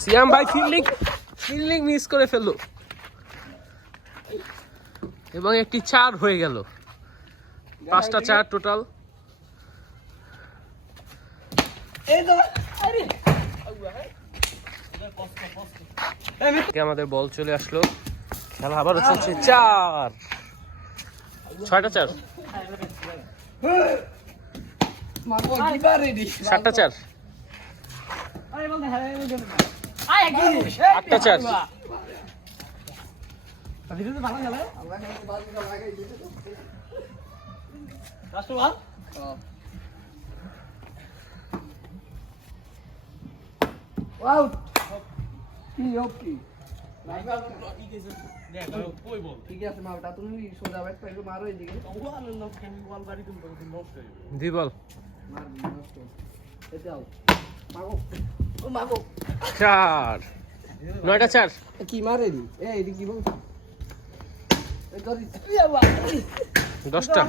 সিয়াম ভাই fielding miss করে ফেললো এবং একটি 4 হয়ে গেল। 5টা 4 টোটাল। আমাদের বল চলে আসলো, খেলা আবারও চলছে। 4 6টা 4 7টা 4 8টা 4 দি বল 4 9টা 4 কি মারে নি এই কি বল 10টা